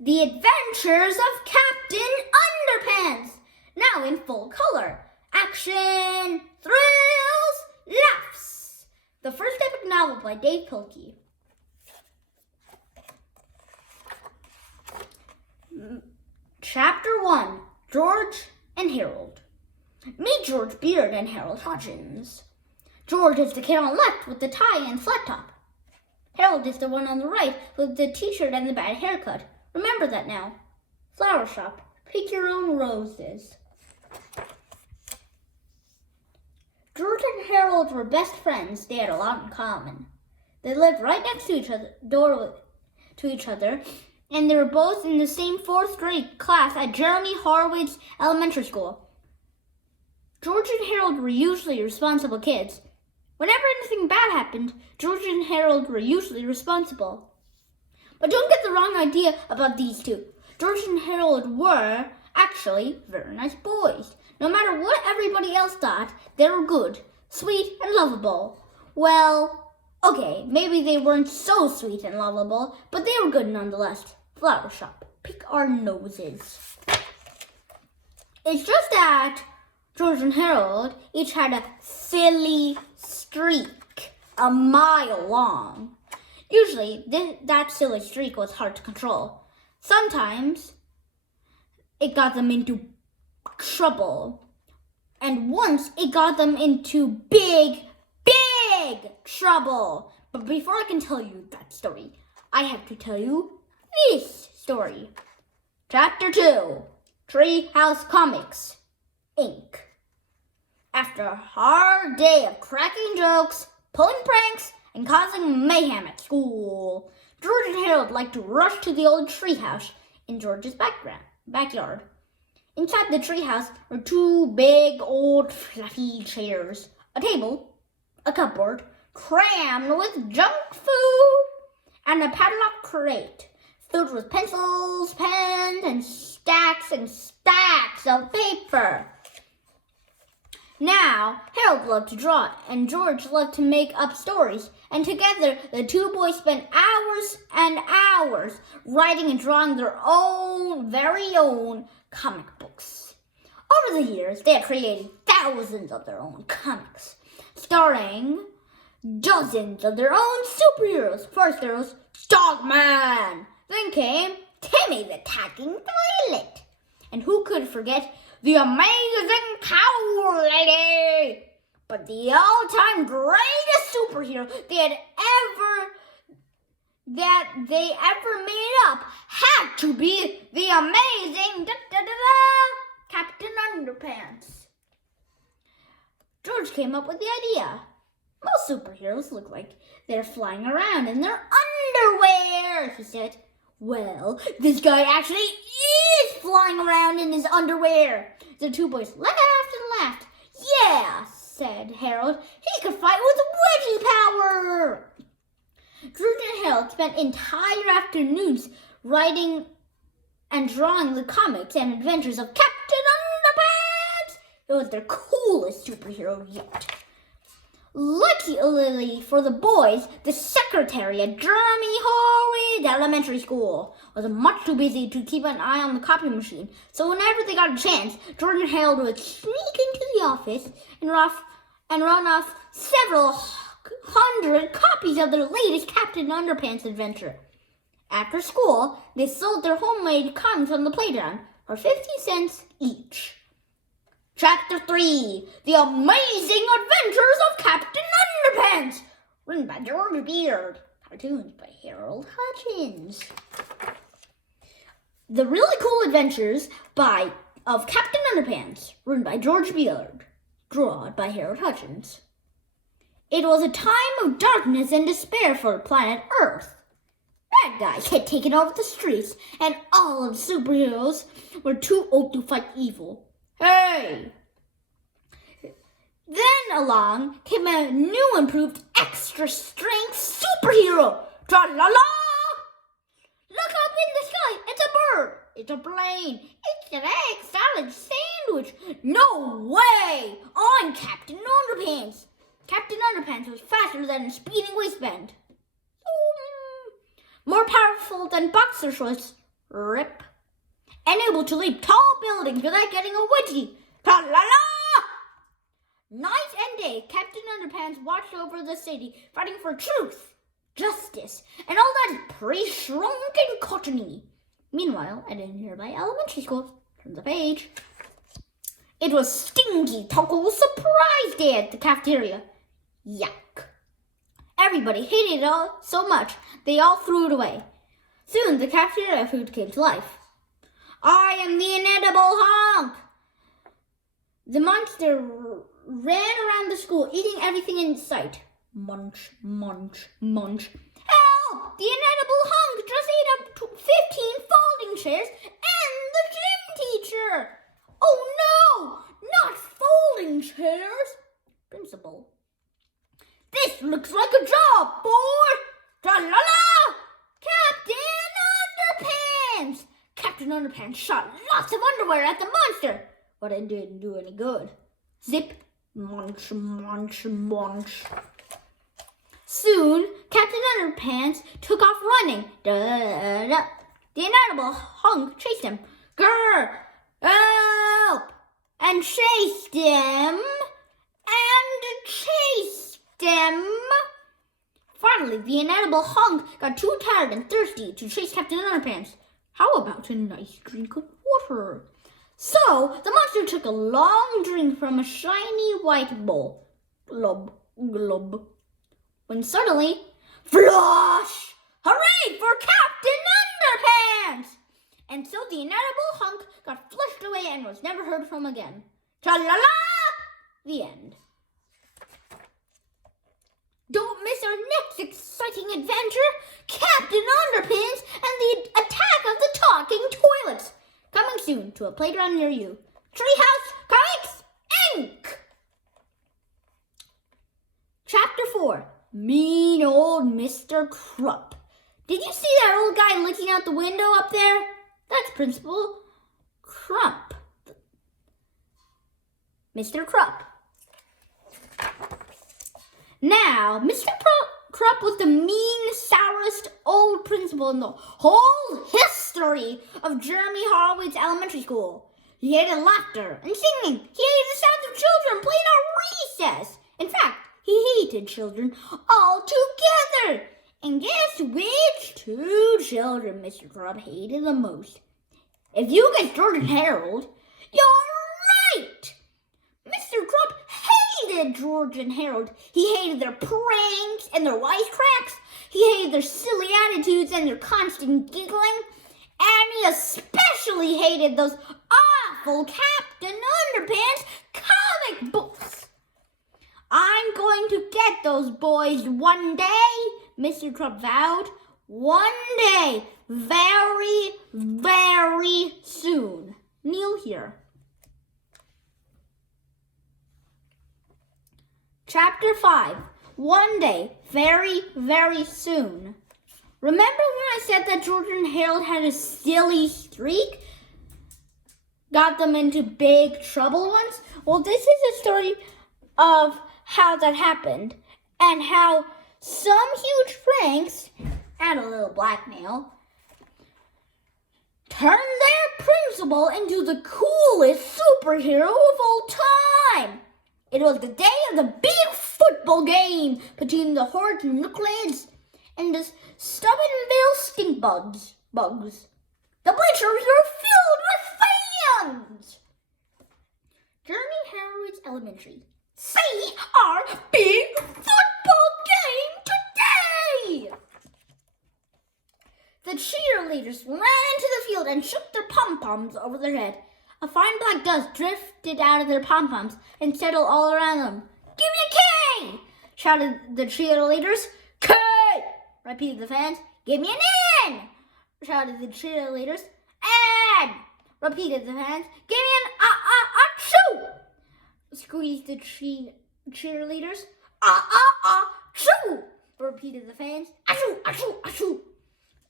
The Adventures of Captain Underpants, now in full color. Action, thrills, laughs. The first epic novel by Dave Pilkey. Chapter 1, George and Harold. Meet George Beard and Harold Hutchins. George is the kid on the left with the tie and flat top. Harold is the one on the right with the t-shirt and the bad haircut. Remember that now. Flower shop. Pick your own roses. George and Harold were best friends. They had a lot in common. They lived right next to each other, and they were both in the same fourth grade class at Jeremy Horowitz Elementary School. George and Harold were usually responsible kids. Whenever anything bad happened, George and Harold were usually responsible. But don't get the wrong idea about these two. George and Harold were actually very nice boys. No matter what everybody else thought, they were good, sweet, and lovable. Well, okay, maybe they weren't so sweet and lovable, but they were good nonetheless. Flower shop. Pick our noses. It's just that George and Harold each had a silly streak, a mile long. Usually, that silly streak was hard to control. Sometimes, it got them into trouble. And once, it got them into big trouble. But before I can tell you that story, I have to tell you this story. Chapter 2, Treehouse Comics, Inc. After a hard day of cracking jokes, pulling pranks, and causing mayhem at school, George and Harold liked to rush to the old treehouse in George's backyard. Inside the treehouse were two big old fluffy chairs, a table, a cupboard crammed with junk food, and a padlock crate filled with pencils, pens, and stacks of paper. Now, Harold loved to draw, and George loved to make up stories, and together the two boys spent hours and hours writing and drawing their very own comic books. Over the years, they had created thousands of their own comics, starring dozens of their own superheroes. First there was Dogman, then came Timmy the Talking Toilet, and who could forget the Amazing Cow Lady? But the all-time greatest superhero they ever made up had to be the amazing Captain Underpants. George came up with the idea. Most superheroes look like they're flying around in their underwear, he said. Well, this guy actually is flying around in his underwear. The two boys laughed and laughed. Yeah, said Harold, he could fight with wedgie power. George and Harold spent entire afternoons writing and drawing the comics and adventures of Captain Underpants. It was their coolest superhero yet. Luckily for the boys, the secretary at Jeremy Horowitz Elementary School was much too busy to keep an eye on the copy machine. So whenever they got a chance, George and Harold would sneak into the office and run off several hundred copies of their latest Captain Underpants adventure. After school, they sold their homemade comics on the playground for 50 cents each. Chapter 3, The Amazing Adventures of Captain Underpants, written by George Beard, cartoons by Harold Hutchins. The Really Cool Adventures of Captain Underpants, written by George Beard, drawn by Harold Hutchins. It was a time of darkness and despair for planet Earth. Bad guys had taken over the streets, and all of the superheroes were too old to fight evil. Hey! Then along came a new improved extra strength superhero. Tra-la-la! Look up in the sky, it's a bird, it's a plane, it's an egg salad sandwich. No way! I'm Captain Underpants. Captain Underpants was faster than a speeding waistband. More powerful than boxer shorts, Rip. And able to leap tall buildings without getting a wedgie. Tra-la-la! Night and day, Captain Underpants watched over the city, fighting for truth, justice, and all that is pretty shrunk and cottony. Meanwhile, at a nearby elementary school, turn the page. It was Stinky Tockle's surprise day at the cafeteria. Yuck. Everybody hated it all so much, they all threw it away. Soon, the cafeteria food came to life. I am the inedible hunk! The monster ran around the school, eating everything in sight. Munch, munch, munch. Help! The inedible hunk just ate up 15 folding chairs and the gym teacher! Oh no! Not folding chairs! Principal. This looks like a job, boy! Tra-la-la! Captain Underpants! Captain Underpants shot lots of underwear at the monster, but it didn't do any good. Zip, munch, munch, munch. Soon, Captain Underpants took off running. Da-da-da. The inedible hunk chased him. Grr! Help! And chased him. And chased him. Finally, the inedible hunk got too tired and thirsty to chase Captain Underpants. How about a nice drink of water? So, the monster took a long drink from a shiny white bowl. Glub, glub. When suddenly, flush! Hooray for Captain Underpants! And so the inedible hunk got flushed away and was never heard from again. Tra-la-la! The end. Don't miss our next exciting adventure, Captain Underpants and the attack of the talking toilets. Coming soon to a playground near you. Treehouse Comics, Inc. Chapter 4. Mean old Mr. Krupp. Did you see that old guy looking out the window up there? That's Principal Krupp. Mr. Krupp. Now, Mr. Krupp was the mean, sourest old principal in the whole history of Jeremy Horowitz Elementary School. He hated laughter and singing. He hated the sounds of children playing at recess. In fact, he hated children altogether. And guess which two children Mr. Krupp hated the most? If you guessed George and Harold, you're right! Mr. Krupp hated George and Harold. He hated their pranks and their wisecracks. He hated their silly attitudes and their constant giggling. And he especially hated those awful Captain Underpants comic books. I'm going to get those boys one day, Mr. Krupp vowed. One day, very, very soon. Kneel here. Chapter 5. One day, very, very soon. Remember when I said that George and Harold had a silly streak? Got them into big trouble once? Well, this is a story of how that happened and how some huge pranks and a little blackmail turned their principal into the coolest superhero of all time. It was the day of the big football game between the Horrid Nucleids and the Stubbornville stink bugs. The bleachers were filled with fans. Jeremy Horowitz Elementary. See our big football game today! The cheerleaders ran into the field and shook their pom-poms over their head. A fine black dust drifted out of their pom-poms and settled all around them. Give me a K! Shouted the cheerleaders. K! Repeated the fans. Give me an N! Shouted the cheerleaders. N! Repeated the fans. Give me an achoo! Squeezed the cheerleaders. Achoo! Repeated the fans. Achoo! Achoo! Achoo!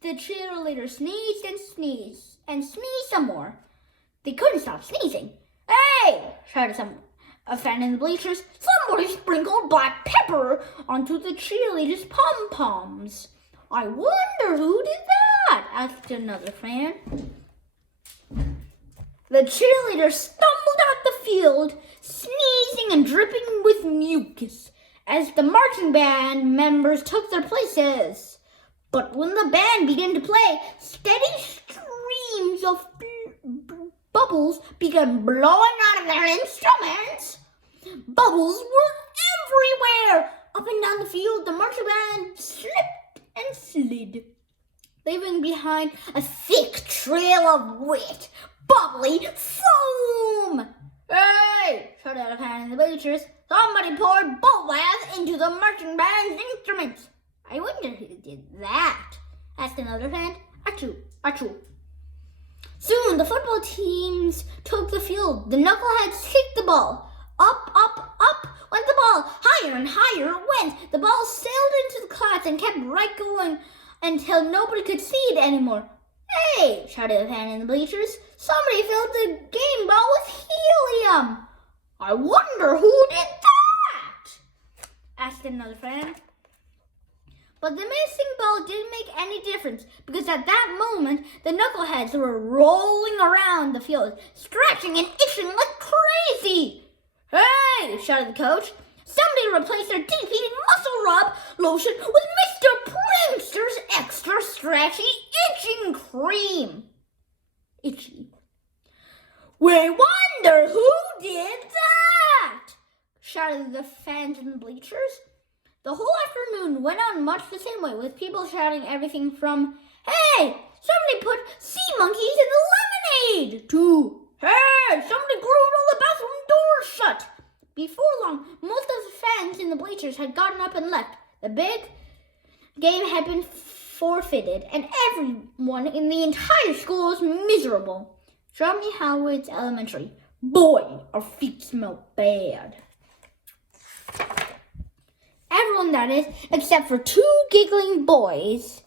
The cheerleaders sneezed and sneezed and sneezed some more. They couldn't stop sneezing. Hey! Shouted a fan in the bleachers. Somebody sprinkled black pepper onto the cheerleaders' pom-poms. I wonder who did that? asked another fan. The cheerleaders stumbled out the field, sneezing and dripping with mucus, as the marching band members took their places. But when the band began to play, steady streams of bubbles began blowing out of their instruments. Bubbles were everywhere. Up and down the field, the marching band slipped and slid, leaving behind a thick trail of wet, bubbly foam. Hey! Shouted out a fan in the bleachers. Somebody poured bubble bath into the marching band's instruments. I wonder who did that, asked another fan. Achoo, achoo. Soon the football teams took the field. The knuckleheads kicked the ball. Up, up, up went the ball. Higher and higher it went. The ball sailed into the clouds and kept right going until nobody could see it anymore. Hey, shouted a fan in the bleachers. Somebody filled the game ball with helium. I wonder who did that, asked another fan. But the missing ball didn't make any difference because at that moment, the knuckleheads were rolling around the field, scratching and itching like crazy. Hey, shouted the coach. Somebody replaced their deep-eating muscle rub lotion with Mr. Prankster's extra stretchy itching cream. Itchy. We wonder who did that, shouted the fans in the bleachers. The whole afternoon went on much the same way, with people shouting everything from, hey, somebody put sea monkeys in the lemonade, to, hey, somebody glued all the bathroom doors shut. Before long, most of the fans in the bleachers had gotten up and left. The big game had been forfeited, and everyone in the entire school was miserable. Show me how it's elementary. Boy, our feet smell bad. Everyone, that is, except for two giggling boys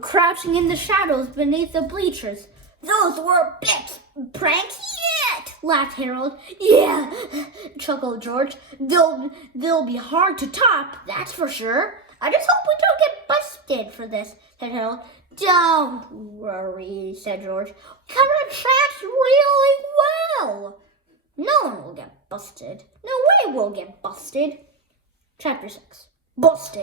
crouching in the shadows beneath the bleachers. Those were best pranks yet, laughed Harold. Yeah, chuckled George. They'll be hard to top, that's for sure. I just hope we don't get busted for this, said Harold. Don't worry, said George. We covered our tracks really well. No one will get busted. No way we'll get busted. Chapter 6. Busted.